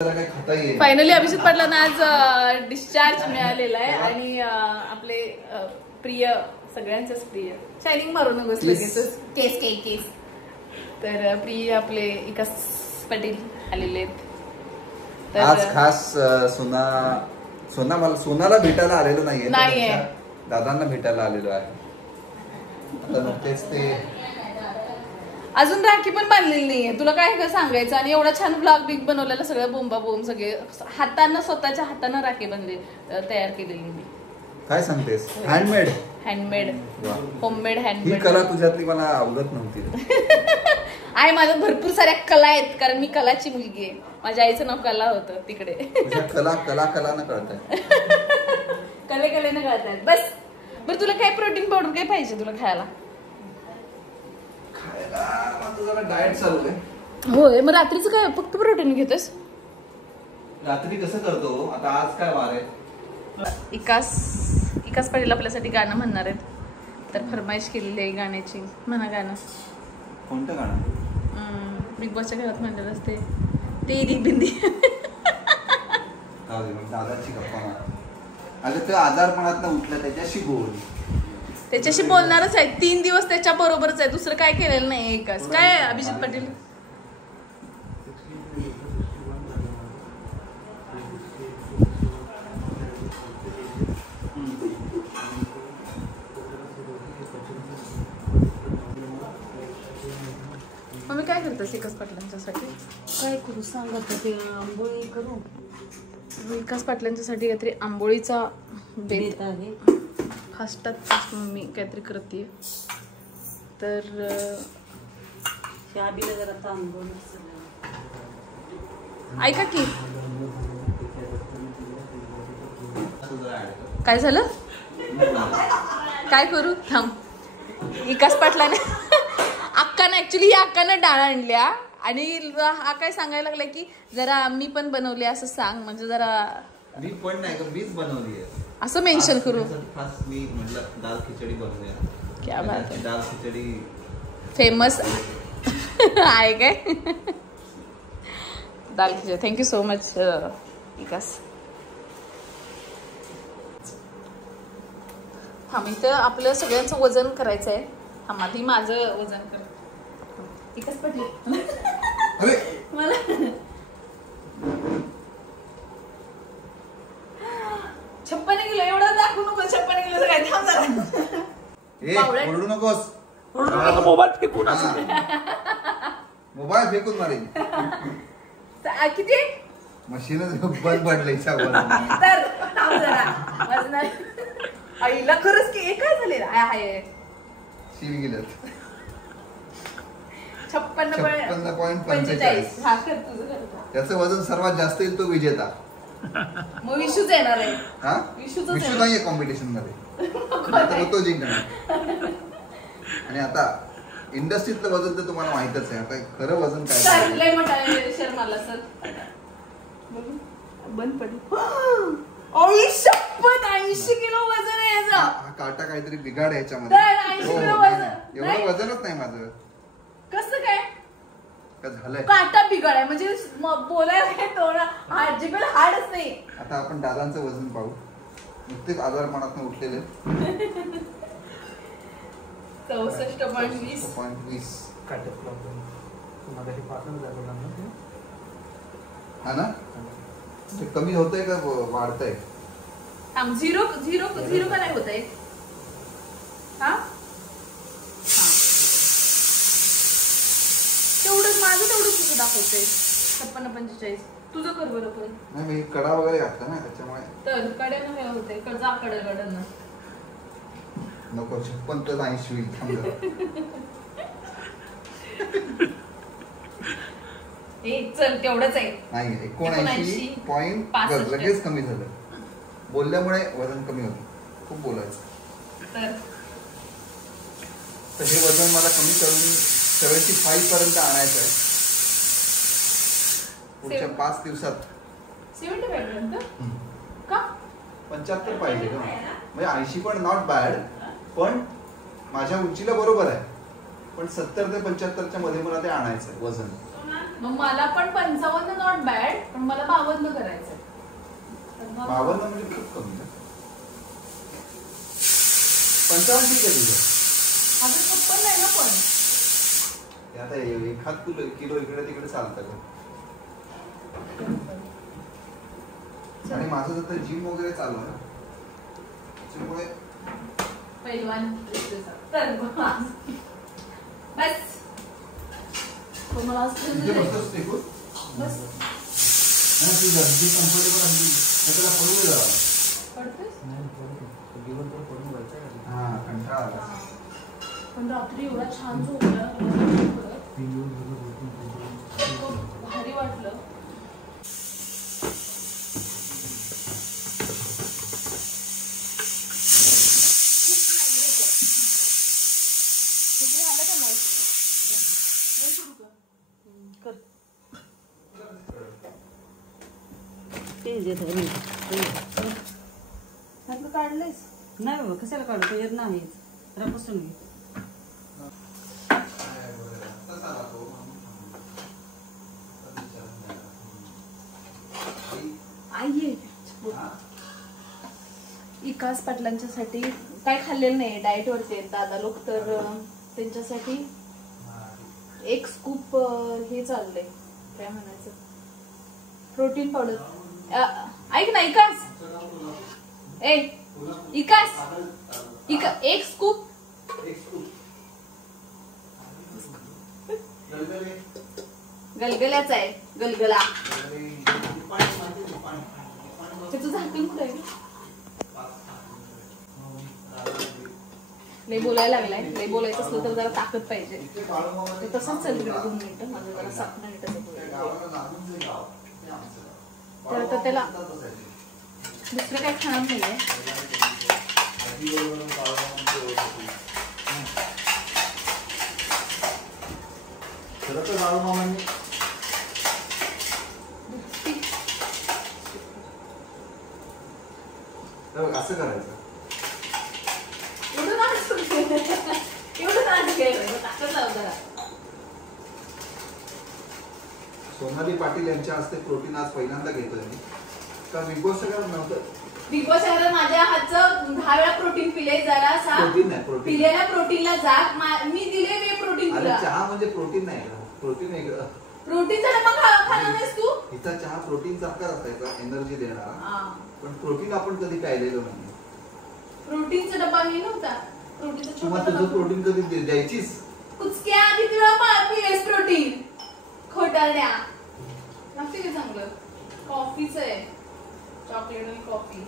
Finally Abhijit पाटलांना आज discharge मिळालेला आहे आणि आपले प्रिय सगळ्यांचंच प्रिय शायनिंग मारून केस केस तर प्रिय आपले विकास पाटील आलेले आहेत. आज खास सोनाला भेटायला आलेलो नाहीये, दादांना भेटायला आलेलो आहे. आता नुकतेच ते अजून राखी पण बांधलेली नाहीये. तुला काय सांगायचं आणि एवढा छान ब्लॉग बिग बनवलेला सगळं बोंबा बोंब सगळे हातानं स्वतःच्या हातानं राखी बनले तयार केलेली मी. काय सांगतेस? Handmade homemade handmade. ही कला तुझ्यातली मला आवडत नव्हती. आहे माझ्या भरपूर साऱ्या कला आहेत कारण मी कलाची मुलगी आहे. माझ्या आईचं नाव कला होतं तिकडे. कला न कळत कलेनं कळतात बस. बरं तुला काय प्रोटीन पावडर काय पाहिजे तुला खायला? डाएट चालू आहे. होय मग रात्रीचं काय फक्त प्रोटीन घेतोस? रात्री कसं करतो आता? आज काय वार आहे? विकास पाटील आपल्यासाठी गाणं म्हणणार आहेत तर फरमाईश केलेली आहे गाण्याची. म्हणा गाणं. कोणतं गाणं? बिग बॉसच्या घरात म्हणलेलं असते ते दी बिंदी. दादाची गप्पा मार. अगं तो आजारपणात उठला त्याच्याशी बोल. त्याच्याशी बोलणारच आहे. 3 दिवस त्याच्या बरोबरच आहे. दुसरं काय केलेलं नाही. एकच काय अभिजित पाटील मम्मी काय करतेस विकास पाटलांच्यासाठी? काय करू सांगत ते आंबोळी करू. विकास पाटलांच्यासाठी काहीतरी आंबोळीचा बेत आहे. फास्टात मम्मी काहीतरी करते तर शाबीला जरा तांदूळ ऐका की काय झालं? काय करू थांब. विकास पाटलाने ऍक्च्युली अक्कानं डाळ आणल्या आणि हा काय सांगायला लागला की जरा मी पण बनवली असं सांग. म्हणजे जरा मी पण नाही मीच बनवली आहे असं मेन्शन करू. मी म्हटलं दाल खिचडी बनवूया. क्या बात आहे. दाल खिचडी फेमस आहे काय? दाल खिचडी. थँक्यू सो मच विकास. हा मी तर आपलं सगळ्यांचं वजन करायचं आहे. हा आधी माझं वजन कर. विकास पाटील मला 56 किलो एवढं दाखवू नको. 56 किलो काय थांब जरा. ओरडू नकोस. मोबाईल फेकून मोबाईल फेकून मारेल. किती मशीनच बंद पडलंय तर थांब जरा. आईला खरंच की काय झालेलं आहे? शिवी गेलं 56.45. हा कर तुझं. त्याचं वजन सर्वात जास्त येईल तो विजेता. मग विशूच येणार आहे. विशू नाहीये कॉम्पिटिशन मध्ये. तो जिंकणार. आणि आता इंडस्ट्रीतलं वजन तर तुम्हाला माहितच आहे. आता खरं वजन काय शर्माला सर बंद पडली. 80 किलो वजन आहे याचा. हा काटा काहीतरी बिघाड आहे याच्यामध्ये. 80 किलो वजन. एवढं वजनच नाही माझं. कसं काय झालंय? काटा बिघाड आहे म्हणजे बोलायला जिभेला हाडच नाही. आता आपण दादांचं वजन पाहू. नुकतेच आजारपणातून उठलेले 64.20. हा ना? ते कमी होतंय का वाढतंय? झिरो का नाही होतंय? हा तेवढंच माझं तेवढंच दाखवतंय 56-45. तुझं कर बरोबर. नाही मी कडा वगैरे घातला ना त्याच्यामुळे. तर कड्यानं काय होतंय? कडनं नको 56 तर 80 होईल. चल तेवढंच आहे. नाही 79.5 लगेच कमी झालं. बोलल्यामुळे वजन कमी होतं. खूप बोलायचं. तर हे वजन मला कमी करून 75 पर्यंत आणायचं आहे पुढच्या 5 दिवसात. 75 पर्यंत का? 75 पाहिजे का? म्हणजे 80 पण नॉट बॅड. पण माझ्या उंचीला बरोबर आहे. पण 70 ते 75च्या मध्ये मला ते आणायचं वजन. मग मला पण 55 नॉट बॅड, पण मला 52 करायचंय. 52 म्हणजे खूप कमी आहे. 55 ठीक आहे तुझं. अजून 56 नाही ना पण. आता 1 किलो इकडे तिकडे चालतं का? आणि माझं जर जिम वगैरे चालू आहे त्याच्यामुळे पहिलवान बस तुम्हाला इथे बसतोस ते खूप? बस नाही, तुझं जे कम्फर्टेबल आहे त्याला पडू दे जरा. पडतोस? हा, कंटाळा आला. पण रात्री एवढा छान झोपला, भारी वाटलं. काढलंयस नाही बाबा, कशाला काढू येत नाही रापासून घे. आई विकास पाटलांच्यासाठी काय खाल्लेलं नाही, डाएट वरती आहेत दादा लोक, तर त्यांच्यासाठी एक स्कूप हे चाललंय, काय म्हणायचं, प्रोटीन पावडर. ऐक ना विकास, विकास एक स्कूप गलगल्याचा आहे, गलगला. त्याचं झाकण कुठं आहे? लय बोलायला लागलाय, लय बोलायचं असलं तर जरा ताकद पाहिजे. ते तसंच चालू 2 मिनिटं, माझं जरा 7 मिनिटाचं. तर आता त्याला दुसरं काय खाणार नाहीये. असं करायचं. सोनाली पाटील यांच्या हस्ते प्रोटीन आज पहिल्यांदा घेतोय मी. का बिग बॉस नव्हतं? बिग बॉस माझ्या हातचं 10 वेळा प्रोटीन पिले, जरा पिलेल्या प्रोटीनला जाग मी दिले वे प्रोटीन. चहा म्हणजे प्रोटीन नाही, प्रोटीन आहे. प्रोटीनचा डबा खाणार नाहीस तू? हिचा चहा प्रोटीन सारखा असायचा, एनर्जी देणारा, पण प्रोटीन आपण कधी प्यायलेलो नाही. प्रोटीनचा डबा हे नव्हता. तुझं प्रोटीन कधी द्यायचीस? कुचक्या किती वेळा पिलेस प्रोटीन? खोटारड्या. लागते का चांगलं? कॉफीच आहे, चॉकलेट आणि कॉफी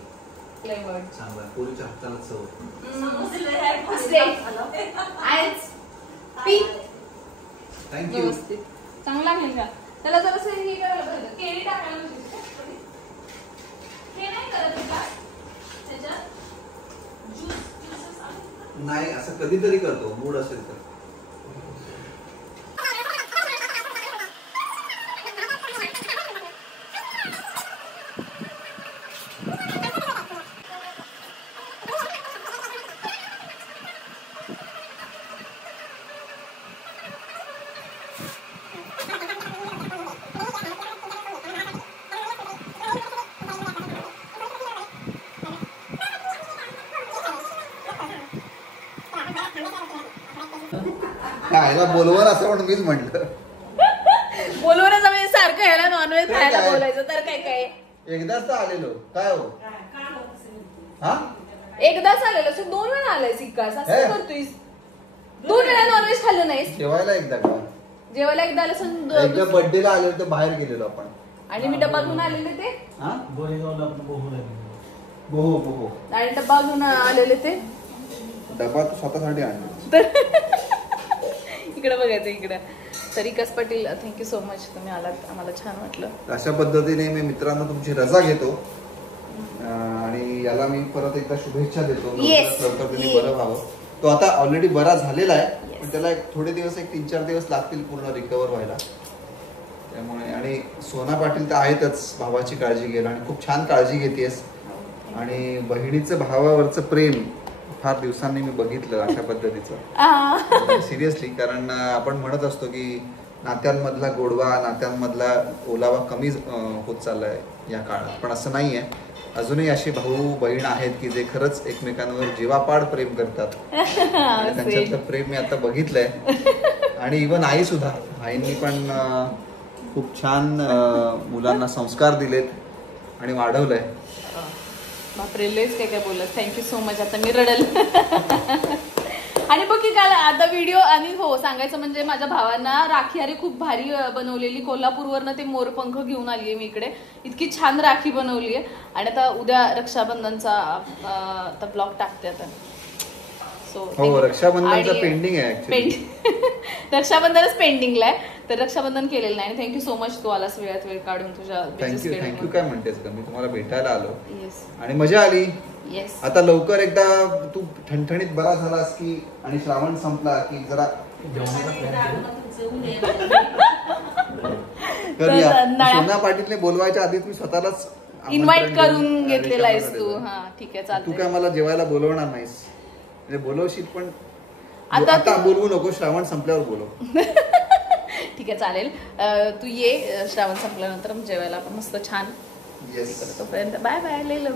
फ्लेवर्ड. चांगला, पोरीच्या हाताला चव. थँक्यू. चांगलं लागेल का? त्याला जरासं हे करायला पाहिजे, केळी टाकायला पाहिजे. हे नाही करत का त्याच्यात? नाही, असं कधीतरी करतो, मूड असेल तर. ह्याला बोलवर असं म्हणून मीच म्हटलं. बोलवर सारखं ह्याला नॉनव्हेज खायला बोलायचं तर काय. एकदाच तर आलेलो, काय हो? हा, एकदाच आलेलो, 2 वेळा आलाय विकास. असं करतोय, 2 वेळा नॉनव्हेज खाल्लं नाहीस? जेवायला एकदा का? जेवायला एकदा आलं. एकदा बर्थडेला आलेलो तर बाहेर गेलेलो आपण, आणि मी डबा घेऊन आलेले ते. बोहो आणि डबा घेऊन आलेले ते. डबा तू स्वतःसाठी आणला. इकडे बघायचं इकडे. तर विकास पाटील, थँक्यू सो मच, तुम्ही आलात, आम्हाला छान वाटलं. अशा पद्धतीने मी मित्रांनो तुमची रजा घेतो आणि याला मी परत एकदा शुभेच्छा देतो. लवकर तुम्ही बरं व्हावं. तो आता ऑलरेडी बरा झालेला आहे, पण त्याला थोडे दिवस, 3-4 दिवस लागतील पूर्ण रिकवर व्हायला. त्यामुळे, आणि सोना पाटील तर आहेतच भावाची काळजी घ्यायला, आणि खूप छान काळजी घेतेस. आणि बहिणीचं भावावरचं प्रेम फार दिवसांनी मी बघितलं अशा पद्धतीचं, सिरियसली. कारण आपण म्हणत असतो की नात्यांमधला गोडवा, नात्यांमधला ओलावा कमी होत चाललाय या काळात. पण असं नाही आहे, अजूनही अशी भाऊ बहीण आहेत की जे खरंच एकमेकांवर जीवापाड प्रेम करतात. आणि त्यांच्यातलं प्रेम मी आता बघितलंय. आणि इव्हन आई सुद्धा, आईंनी पण खूप छान मुलांना संस्कार दिलेत आणि वाढवलंय. बापरे, लयच काय बोलत. Thank you so much. आता मी रडल. आणि बघ की काल आता व्हिडिओ, आणि हो सांगायचं म्हणजे माझ्या भावांना राखी अरे खूप भारी बनवलेली, कोल्हापूरवरनं ते मोरपंख घेऊन आलीये मी इकडे. इतकी छान राखी बनवली आहे. आणि आता उद्या रक्षाबंधनचा आता ब्लॉग टाकते आता. सो हो, रक्षाबंधनचा पेंडिंग आहे. रक्षाबंधनच पेंडिंगला आहे, तर रक्षाबंधन केलेलं नाही. थँक्यू सो मच, तू आलास वेळात वेळ काढून तुझ्या. थँक्यू काय म्हणतेस का, मी तुम्हाला भेटायला आलो. येस आणि मजा आली. येस. आता लवकर एकदा तू ठणठणीत बरा झालास की, आणि श्रावण संपला की जरा करूया. सोना पाटीलने बोलवायच्या आधीच मी स्वतःलाच इन्व्हाइट करून घेतलेला आहेस तू. हा ठीक आहे, चालतंय. तू काय मला जेवायला बोलवणार नाहीस, म्हणजे बोलवशील पण आता बोलवू नको, श्रावण संपल्यावर बोलव. ठीक आहे, चालेल. तू ये श्रावण संपल्यानंतर जेवायला आपण मस्त छान. येस. तोपर्यंत बाय बाय, लय लव.